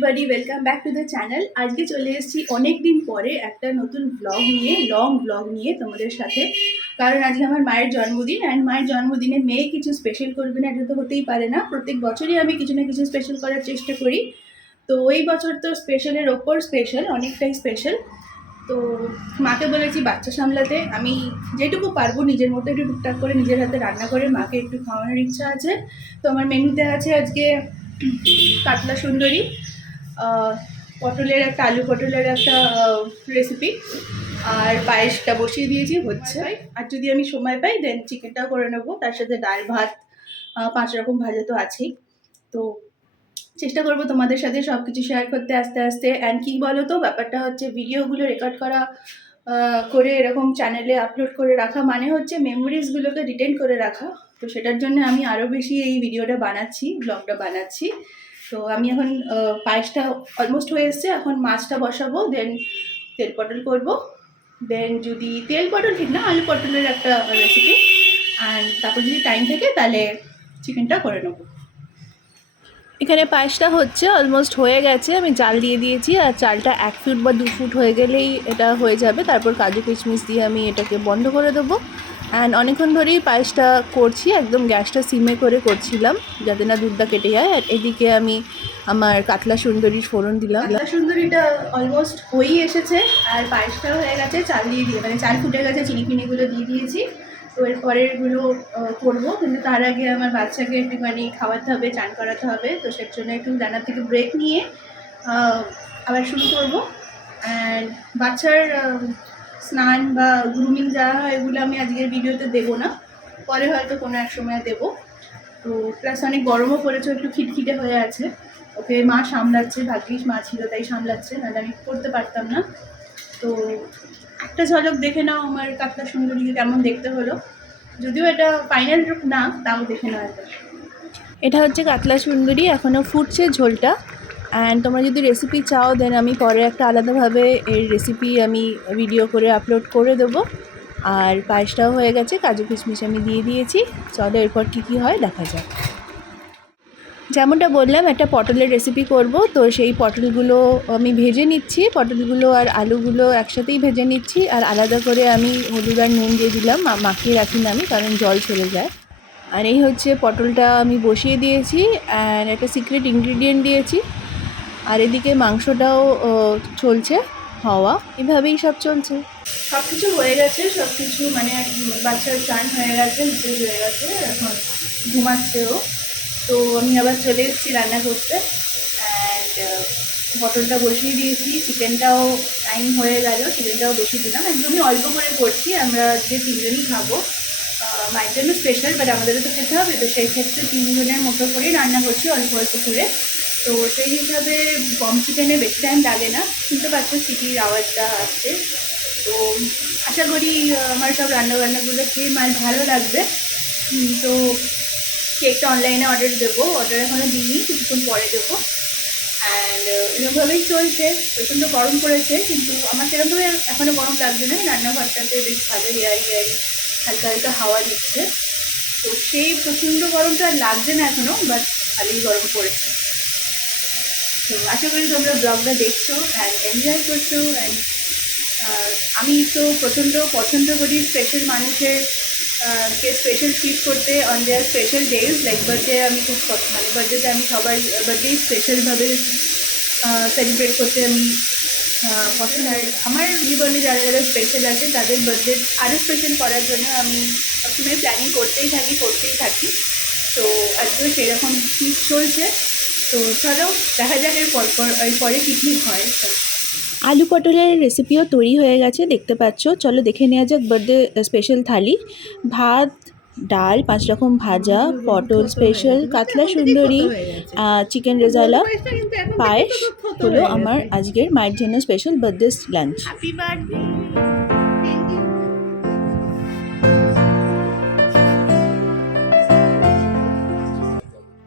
Everybody, welcome back to the channel. আজকে চলে এসেছি অনেক দিন পরে একটা নতুন ব্লগ নিয়ে, লং ব্লগ নিয়ে তোমাদের সাথে। কারণ আজকে আমার মায়ের জন্মদিন, অ্যান্ড মায়ের জন্মদিনে মেয়ে কিছু স্পেশাল করবে না, এটা তো হতেই পারে না। প্রত্যেক বছরই আমি কিছু না কিছু স্পেশাল করার চেষ্টা করি। তো ওই বছর তো স্পেশালের ওপর স্পেশাল, অনেকটাই স্পেশাল। তো মাকে বলেছি বাচ্চা সামলাতে, আমি যেটুকু পারবো নিজের মতো একটু টুকটাক করে নিজের হাতে রান্না করে মাকে একটু খাওয়ানোর ইচ্ছা আছে। তো আমার মেনুতে আছে আজকে কাতলা সুন্দরী, পটলের একটা আলু পটলের একটা রেসিপি, আর পায়েসটা বসিয়ে দিয়েছি হচ্ছে। আর যদি আমি সময় পাই দেন চিকেনটাও করে নেবো, তার সাথে ডাল ভাত, 5 রকম ভাজা তো আছেই। তো চেষ্টা করবো তোমাদের সাথে সব কিছু শেয়ার করতে আস্তে আস্তে। অ্যান্ড কী বলো তো, ব্যাপারটা হচ্ছে ভিডিওগুলো রেকর্ড করা করে এরকম চ্যানেলে আপলোড করে রাখা মানে হচ্ছে মেমোরিজগুলোকে রিটেন করে রাখা। তো সেটার জন্য আমি আরও বেশি এই ভিডিওটা বানাচ্ছি, ব্লগটা বানাচ্ছি। তো আমি এখন পায়েসটা অলমোস্ট হয়ে এসছে, এখন মাছটা বসাবো, দেন তেল পটল করবো, দেন যদি তেল পটল ঠিক না আলু পটলের একটা রেসিপি, অ্যান্ড তারপর যদি টাইম থাকে তাহলে চিকেনটা করে নেবো। এখানে পায়েসটা হচ্ছে, অলমোস্ট হয়ে গেছে। আমি চাল দিয়ে দিয়েছি, আর চালটা 1 ফুট বা 2 ফুট হয়ে গেলেই এটা হয়ে যাবে। তারপর কাজু কিশমিশ দিয়ে আমি এটাকে বন্ধ করে দেবো। অ্যান্ড অনেকক্ষণ ধরেই পায়েসটা করছি, একদম গ্যাসটা সিমে করে করছিলাম যাতে না দুধটা কেটে যায়। আর এদিকে আমি আমার কাতলা সুন্দরীর ফোড়ন দিলাম। কাতলা সুন্দরীটা অলমোস্ট হয়েই এসেছে, আর পায়েসটাও হয়ে গেছে। চাল দিয়ে মানে চাল ফুটে গেছে, চিনি ফিনিগুলো দিয়ে দিয়েছি। তো এর পরেরগুলো করবো, কিন্তু তার আগে আমার বাচ্চাকে একটুখানি খাওয়াতে হবে, চান করাতে হবে। তো সের জন্য একটু রান্নার থেকে ব্রেক নিয়ে আবার শুরু করবো। অ্যান্ড বাচ্চার স্নান বা গ্রুমিং যা হয় এগুলো আমি আজকের ভিডিওতে দেবো না, পরে হয়তো কোনো এক সময় দেবো। তো প্লাস অনেক গরমও পড়েছে, একটু খিটখিটে হয়ে আছে। ওকে মা সামলাচ্ছে, ভাগ্যিস মা ছিল তাই সামলাচ্ছে, নাহলে আমি করতে পারতাম না। তো একটা ঝলক দেখে নাও আমার কাতলা সুন্দরীকে কেমন দেখতে হলো, যদিও এটা ফাইনাল রূপ না, তাও দেখে নাও একবার। এটা হচ্ছে কাতলা সুন্দরী, এখনও ফুটছে ঝোলটা। অ্যান্ড তোমরা যদি রেসিপি চাও দেন আমি পরে একটা আলাদাভাবে এর রেসিপি আমি ভিডিও করে আপলোড করে দেবো। আর পায়েসটাও হয়ে গেছে, কাজু কিশমিশ আমি দিয়ে দিয়েছি। চলো এরপর কী হয় দেখা যাক। যেমনটা বললাম একটা পটলের রেসিপি করব, তো সেই পটলগুলো আমি ভেজে নিচ্ছি। পটলগুলো আর আলুগুলো একসাথেই ভেজে নিচ্ছি, আর আলাদা করে আমি হলুদ আর নুন দিয়ে দিলাম, মাখিয়ে রাখি না আমি, কারণ জল ছেড়ে যায়। আর এই হচ্ছে পটলটা আমি বসিয়ে দিয়েছি, অ্যান্ড একটা সিক্রেট ইনগ্রিডিয়েন্ট দিয়েছি। আর এদিকে মাংসটাও চলছে হওয়া, এভাবেই সব চলছে। সব কিছু হয়ে গেছে, সব কিছু মানে বাচ্চার চান হয়ে গেছে, নিচে হয়ে গেছে, এখন ঘুমাচ্ছেও। তো আমি আবার চলে এসেছি রান্না করতে, অ্যান্ড পটলটা বসিয়ে দিয়েছি। চিকেনটাও টাইম হয়ে গেল, চিকেনটাও বসিয়ে দিলাম। একদমই অল্প করে করছি, আমরা যে 3 জনই খাবো। মায়ের জন্য স্পেশাল, বাট আমাদেরও তো খেতে হবে। তো সেই ক্ষেত্রে 3 জনের মতো করেই রান্না করছি, অল্প অল্প করে। তো সেই হিসাবে কম চিকেনে বেশি টাইম লাগে না। শুনতে পাচ্ছ সিটির আওয়াজটা আসছে। তো আশা করি আমার সব রান্নাবান্নাগুলো খেয়ে মায়ের ভালো লাগবে। তো কেকটা অনলাইনে অর্ডার দেবো, অর্ডার এখনও দিইনি, কিছুক্ষণ পরে দেবো। অ্যান্ড এরকমভাবেই চলছে। প্রচণ্ড গরম পড়েছে, কিন্তু আমার সেরকমভাবে এখনও গরম লাগছে না। রান্নাঘরটাতে বেশ ভালো এয়ারি হালকা হালকা হাওয়া দিচ্ছে। তো সেই প্রচণ্ড গরমটা আর লাগছে না এখনও, বাট ভালোই গরম পড়েছে। তো আশা করি তোমরা ব্লগটা দেখছো অ্যান্ড এনজয় করছো। অ্যান্ড আমি তো প্রচণ্ড পছন্দ করি স্পেশাল মানুষের কে স্পেশাল ট্রিট করতে on their special days, like birthday. আমি খুব মানে বার্থডেতে আমি সবার বার্থডেই স্পেশালভাবে সেলিব্রেট করতে আমি পছন্দ। আর আমার জীবনে যারা যারা স্পেশাল আছে তাদের বার্থডে আরও স্পেশাল করার জন্য আমি সবসময় প্ল্যানিং করতেই থাকি। তো আজকেও সেরকম ঠিক চলছে। তো চলো দেখা যাক এরপরে কী কী হয়। আলু পটলের রেসিপিও তৈরি হয়ে গেছে, দেখতে পাচ্ছ। চলো দেখে নেওয়া যাক বার্থডে স্পেশাল থালি। ভাত, ডাল, 5 রকম ভাজা, পটল স্পেশাল, কাতলা সুন্দরী, চিকেন রেজালা, পায়েস হলো আমার আজকের মায়ের জন্য স্পেশাল বার্থডে লাঞ্চ।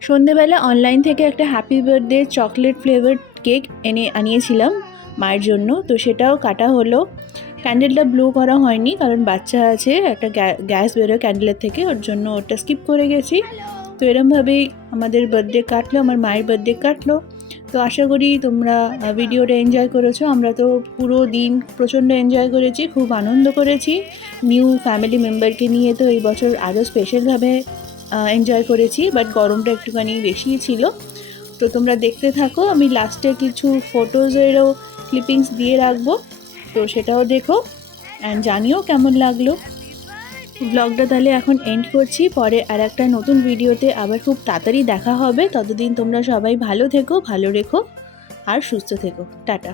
সন্ধেবেলা অনলাইন থেকে একটা happy birthday chocolate flavour cake আনিয়েছিলাম মায়ের জন্য। তো সেটাও কাটা হলো। ক্যান্ডেলটা ব্লো করা হয়নি, কারণ বাচ্চা আছে, একটা গ্যাস বেরোয় ক্যান্ডেলের থেকে, ওর জন্য ওটা স্কিপ করে গেছি। তো এরমভাবেই আমাদের বার্থডে কাটলো, আমার মায়ের বার্থডে কাটলো। তো আশা করি তোমরা ভিডিওটা এনজয় করেছো। আমরা তো পুরো দিন প্রচণ্ড এনজয় করেছি, খুব আনন্দ করেছি। নিউ ফ্যামিলি মেম্বারকে নিয়ে তো এই বছর আরও স্পেশালভাবে এনজয় করেছি, বাট গরমটা একটুখানি বেশিই ছিল। তো তোমরা দেখতে থাকো, আমি লাস্টে কিছু ফটোজেরও ক্লিপিংস দিয়ে রাখবো, তো সেটাও দেখো অ্যান্ড জানিও কেমন লাগলো। ব্লগটা তাহলে এখন এন্ড করছি, পরে আর একটা নতুন ভিডিওতে আবার খুব তাড়াতাড়ি দেখা হবে। ততদিন তোমরা সবাই ভালো থেকো, ভালো রেখো আর সুস্থ থেকো। টাটা।